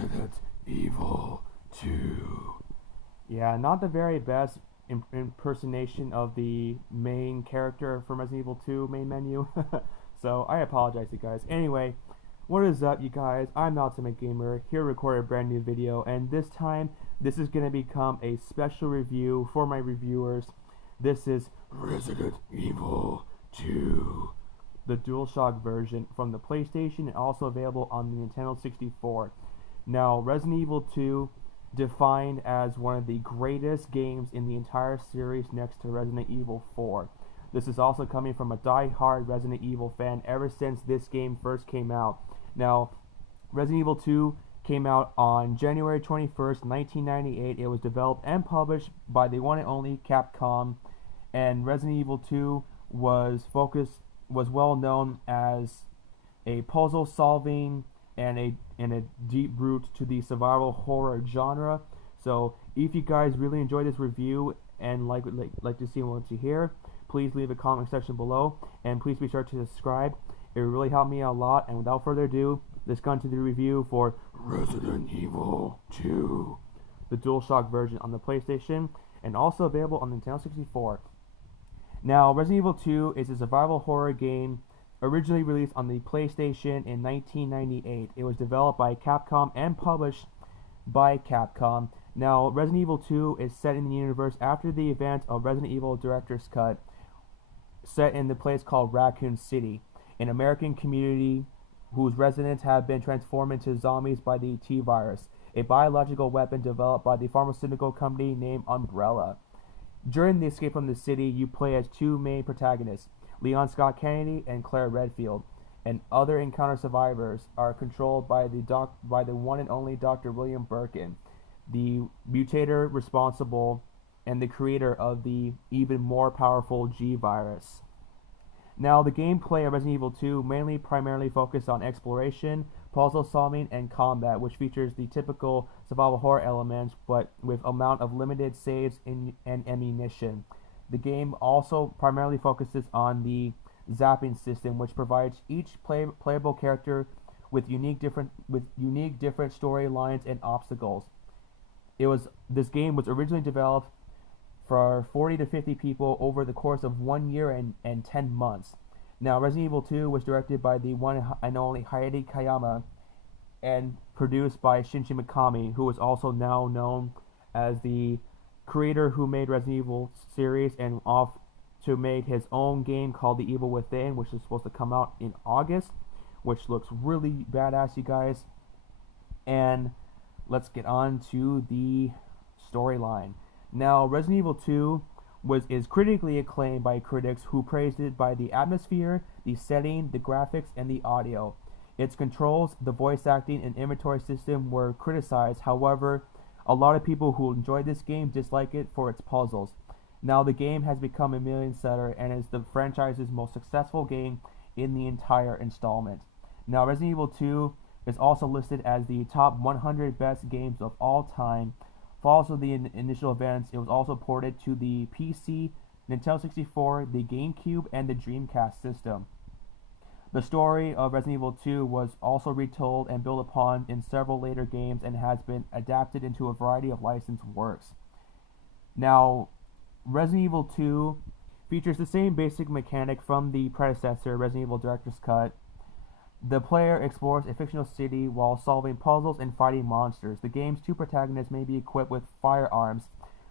Resident Evil 2. Yeah, not the very best impersonation of the main character from Resident Evil 2 main menu. So I apologize, you guys. Anyway, what is up, you guys? I'm the Ultimate Gamer, here to record a brand new video, and this time, this is going to become a special review for my reviewers. This is Resident Evil 2. The DualShock version from the PlayStation and also available on the Nintendo 64. Now, Resident Evil 2, defined as one of the greatest games in the entire series next to Resident Evil 4. This is also coming from a die-hard Resident Evil fan ever since this game first came out. Now, Resident Evil 2 came out on January 21st, 1998. It was developed and published by the one and only Capcom, and Resident Evil 2 was well known as a puzzle solving and a deep root to the survival horror genre. So if you guys really enjoy this review and like to see what you hear, please leave a comment section below, and please be sure to subscribe. It will really help me out a lot. And without further ado, let's go into the review for Resident Evil 2, the DualShock version on the PlayStation and also available on the Nintendo 64. Now, Resident Evil 2 is a survival horror game originally released on the PlayStation in 1998. It was developed by Capcom and published by Capcom. Now, Resident Evil 2 is set in the universe after the events of Resident Evil Director's Cut, set in the place called Raccoon City, an American community whose residents have been transformed into zombies by the T-Virus, a biological weapon developed by the pharmaceutical company named Umbrella. During the escape from the city, you play as two main protagonists, Leon Scott Kennedy and Claire Redfield, and other encounter survivors are controlled by the one and only Dr. William Birkin, the mutator responsible and the creator of the even more powerful G-Virus. Now, the gameplay of Resident Evil 2 primarily focused on exploration, puzzle solving, and combat, which features the typical survival horror elements, but with amount of limited saves and ammunition. The game also primarily focuses on the zapping system, which provides each playable character with unique different storylines and obstacles. This game was originally developed for 40 to 50 people over the course of 1 year and 10 months. Now, Resident Evil 2 was directed by the one and only Hideki Kayama and produced by Shinji Mikami, who is also now known as the creator who made Resident Evil series and off to make his own game called The Evil Within, which is supposed to come out in August, which looks really badass, you guys. And let's get on to the storyline. Now, Resident Evil 2 is critically acclaimed by critics who praised it by the atmosphere, the setting, the graphics, and the audio. Its controls, the voice acting, and inventory system were criticized. However, a lot of people who enjoyed this game dislike it for its puzzles. Now, the game has become a million seller and is the franchise's most successful game in the entire installment. Now, Resident Evil 2 is also listed as the top 100 best games of all time. Following the initial events, it was also ported to the PC, Nintendo 64, the GameCube, and the Dreamcast system. The story of Resident Evil 2 was also retold and built upon in several later games and has been adapted into a variety of licensed works. Now, Resident Evil 2 features the same basic mechanic from the predecessor, Resident Evil Director's Cut. The player explores a fictional city while solving puzzles and fighting monsters. The game's two protagonists may be equipped with firearms,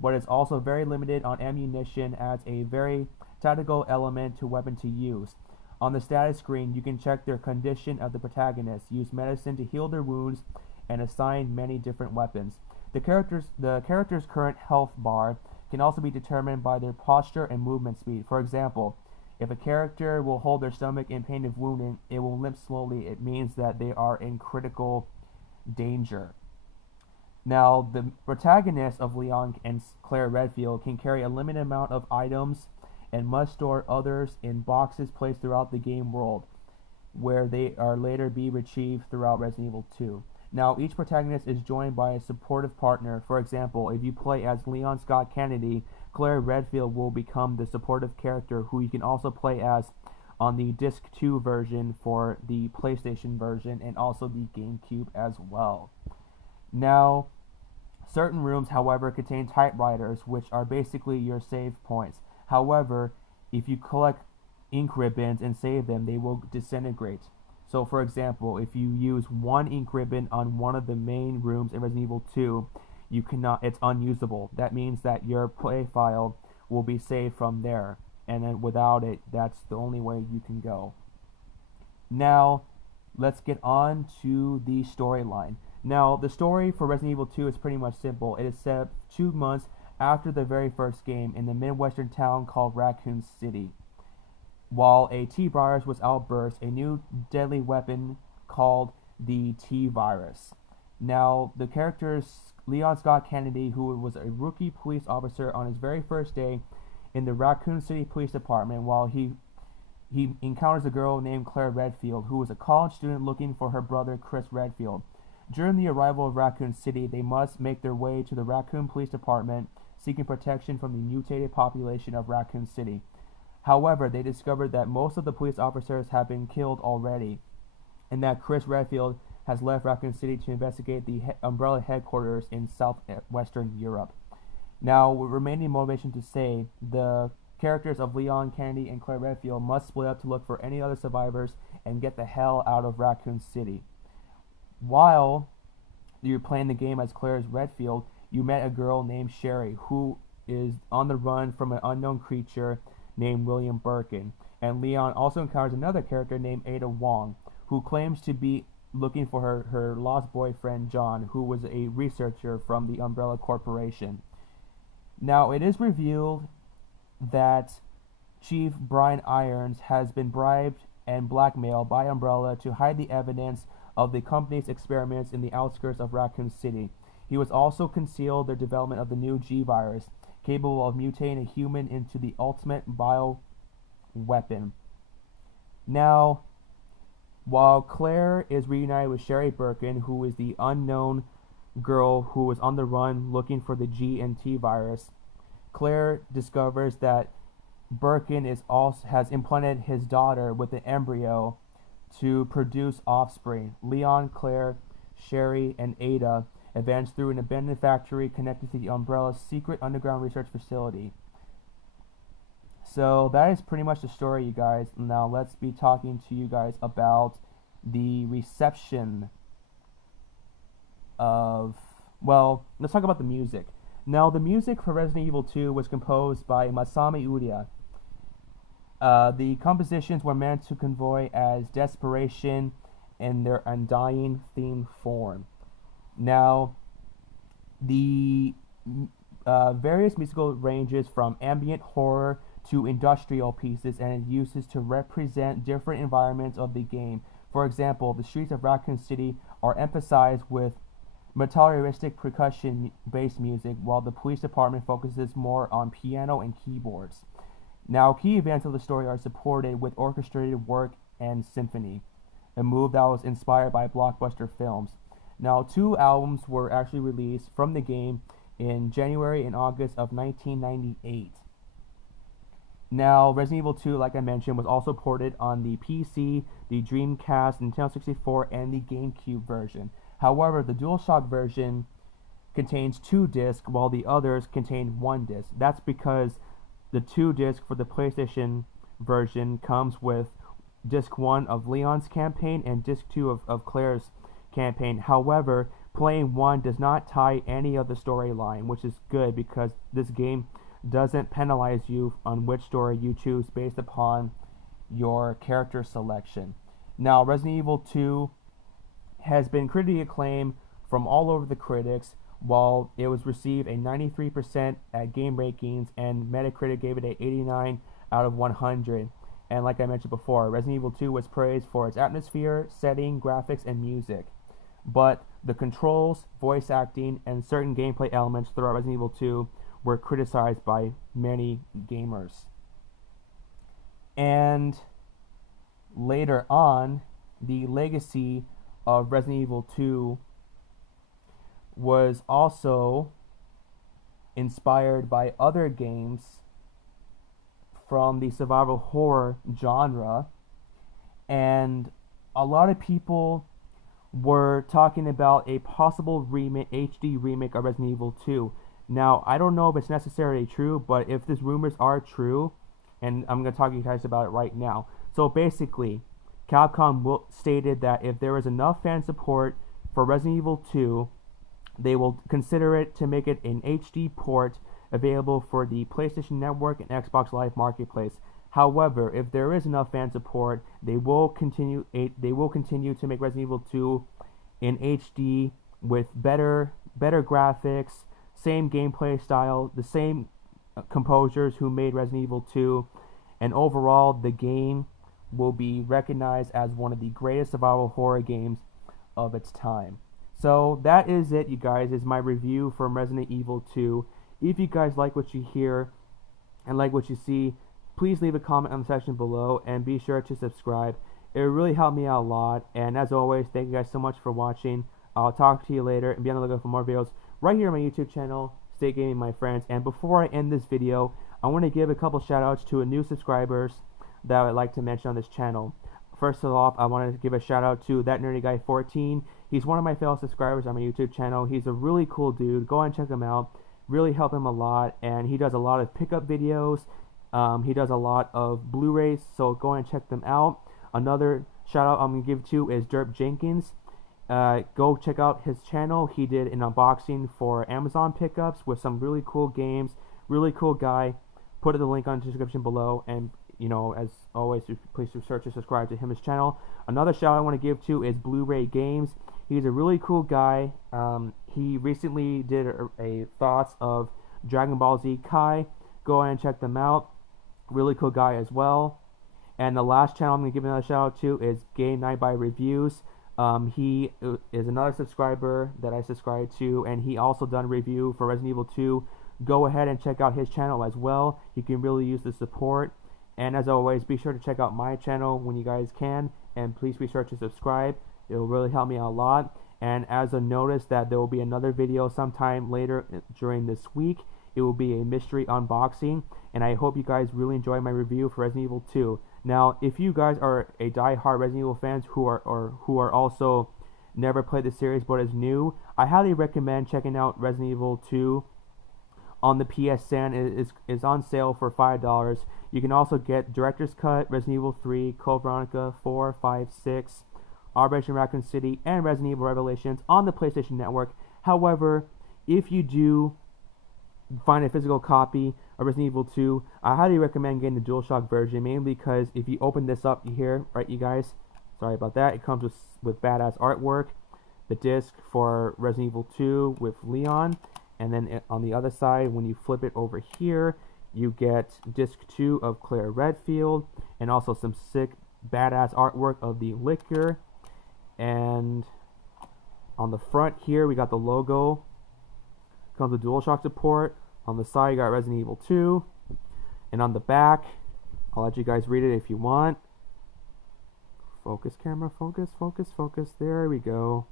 but it's also very limited on ammunition, adds a very tactical element to weapon to use. On the status screen, you can check their condition of the protagonist, use medicine to heal their wounds, and assign many different weapons. The character's current health bar can also be determined by their posture and movement speed. For example, if a character will hold their stomach in pain of wounding, it will limp slowly. It means that they are in critical danger. Now, the protagonist of Leon and Claire Redfield can carry a limited amount of items and must store others in boxes placed throughout the game world, where they are later be retrieved throughout Resident Evil 2. Now, each protagonist is joined by a supportive partner. For example, if you play as Leon Scott Kennedy, Claire Redfield will become the supportive character who you can also play as on the Disc 2 version for the PlayStation version and also the GameCube as well. Now, certain rooms, however, contain typewriters, which are basically your save points. However, if you collect ink ribbons and save them, they will disintegrate. So, for example, if you use one ink ribbon on one of the main rooms in Resident Evil 2, you cannot. It's unusable. That means that your play file will be saved from there, and then without it, that's the only way you can go. Now, let's get on to the storyline. Now, the story for Resident Evil 2 is pretty much simple. It is set 2 months after the very first game in the midwestern town called Raccoon City. While a T-virus was outburst, a new deadly weapon called the T-virus. Now, the characters Leon Scott Kennedy, who was a rookie police officer on his very first day in the Raccoon City Police Department, while he encounters a girl named Claire Redfield, who was a college student looking for her brother Chris Redfield. During the arrival of Raccoon City, they must make their way to the Raccoon Police Department, seeking protection from the mutated population of Raccoon City. However, they discovered that most of the police officers have been killed already, and that Chris Redfield has left Raccoon City to investigate the Umbrella headquarters in southwestern Europe. Now, with remaining motivation to say, the characters of Leon Kennedy and Claire Redfield must split up to look for any other survivors and get the hell out of Raccoon City. While you're playing the game as Claire Redfield, you met a girl named Sherry, who is on the run from an unknown creature named William Birkin. And Leon also encounters another character named Ada Wong, who claims to be looking for her lost boyfriend John, who was a researcher from the Umbrella Corporation. Now, it is revealed that Chief Brian Irons has been bribed and blackmailed by Umbrella to hide the evidence of the company's experiments in the outskirts of Raccoon City. He was also concealed the development of the new G-virus, capable of mutating a human into the ultimate bio-weapon. Now, while Claire is reunited with Sherry Birkin, who is the unknown girl who is on the run looking for the G and T virus, Claire discovers that Birkin has implanted his daughter with an embryo to produce offspring. Leon, Claire, Sherry, and Ada advance through an abandoned factory connected to the Umbrella's secret underground research facility. So that is pretty much the story, you guys. Now let's be talking to you guys about the reception of... Well, let's talk about the music. Now, the music for Resident Evil 2 was composed by Masami Ueda. The compositions were meant to convey as desperation in their undying theme form. Now, the various musical ranges from ambient horror to industrial pieces, and it uses to represent different environments of the game. For example, the streets of Raccoon City are emphasized with materialistic percussion-based music, while the police department focuses more on piano and keyboards. Now, key events of the story are supported with orchestrated work and symphony, a move that was inspired by blockbuster films. Now, 2 albums were actually released from the game in January and August of 1998. Now, Resident Evil 2, like I mentioned, was also ported on the PC, the Dreamcast, Nintendo 64, and the GameCube version. However, the DualShock version contains 2 discs, while the others contain 1 disc. That's because the 2 discs for the PlayStation version comes with disc 1 of Leon's campaign and disc 2 of Claire's campaign. However, playing 1 does not tie any of the storyline, which is good because this game doesn't penalize you on which story you choose based upon your character selection. Now, Resident Evil 2 has been critically acclaimed from all over the critics, while it was received a 93% at Game Rankings, and Metacritic gave it an 89 out of 100. And like I mentioned before, Resident Evil 2 was praised for its atmosphere, setting, graphics, and music. But the controls, voice acting, and certain gameplay elements throughout Resident Evil 2 were criticized by many gamers. And later on, the legacy of Resident Evil 2 was also inspired by other games from the survival horror genre, and a lot of people were talking about a possible HD remake of Resident Evil 2. Now, I don't know if it's necessarily true, but if these rumors are true, and I'm going to talk to you guys about it right now. So basically, Capcom stated that if there is enough fan support for Resident Evil 2, they will consider it to make it an HD port available for the PlayStation Network and Xbox Live Marketplace. However, if there is enough fan support, they will continue to make Resident Evil 2 in HD with better graphics, same gameplay style, the same composers who made Resident Evil 2, and overall the game will be recognized as one of the greatest survival horror games of its time. So that is it, you guys, is my review from Resident Evil 2. If you guys like what you hear and like what you see, please leave a comment on the section below and be sure to subscribe. It really helped me out a lot. And as always, thank you guys so much for watching. I'll talk to you later and be on the lookout for more videos right here on my YouTube channel, Stay Gaming My Friends. And before I end this video, I want to give a couple shout outs to new subscribers that I would like to mention on this channel. First off, I want to give a shout out to That Nerdy Guy 14. He's one of my fellow subscribers on my YouTube channel. He's a really cool dude. Go and check him out. Really help him a lot, and he does a lot of pickup videos. He does a lot of Blu-rays, so go and check them out. Another shout out I'm going to give to is Derp Jenkins. Go check out his channel. He did an unboxing for Amazon pickups with some really cool games. Really cool guy. Put the link on the description below, and you know, as always, please search and subscribe to his channel. Another shout out I want to give to is Blu-ray Games. He's a really cool guy. He recently did a thoughts of Dragon Ball Z Kai. Go ahead and check them out. Really cool guy as well. And the last channel I'm going to give another shout out to is Game Night by Reviews. He is another subscriber that I subscribe to, and he also done a review for Resident Evil 2. Go ahead and check out his channel as well. He can really use the support. And as always, be sure to check out my channel when you guys can, and please be sure to subscribe. It will really help me out a lot. And as a notice that there will be another video sometime later during this week. It will be a mystery unboxing, and I hope you guys really enjoy my review for Resident Evil 2. Now, if you guys are a die-hard Resident Evil fans who are also never played the series but is new, I highly recommend checking out Resident Evil 2 on the PSN. It is on sale for $5. You can also get Director's Cut, Resident Evil 3, Code Veronica 4, 5, 6, Operation Raccoon City, and Resident Evil Revelations on the PlayStation Network. However, if you do find a physical copy of Resident Evil 2, I highly recommend getting the DualShock version, mainly because if you open this up here, right, you guys, sorry about that, it comes with badass artwork, the disc for Resident Evil 2 with Leon, and then on the other side, when you flip it over here, you get disc 2 of Claire Redfield, and also some sick badass artwork of the Liquor. And on the front here, we got the logo. Comes with DualShock support. On the side, you got Resident Evil 2. And on the back, I'll let you guys read it if you want. Focus, camera, focus, focus, focus. There we go.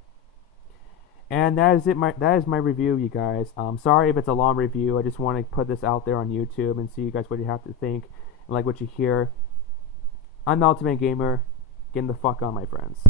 And that is it. That is my review, you guys. Sorry if it's a long review. I just want to put this out there on YouTube and see you guys what you have to think and like what you hear. I'm the Ultimate Gamer. Getting the fuck on, my friends.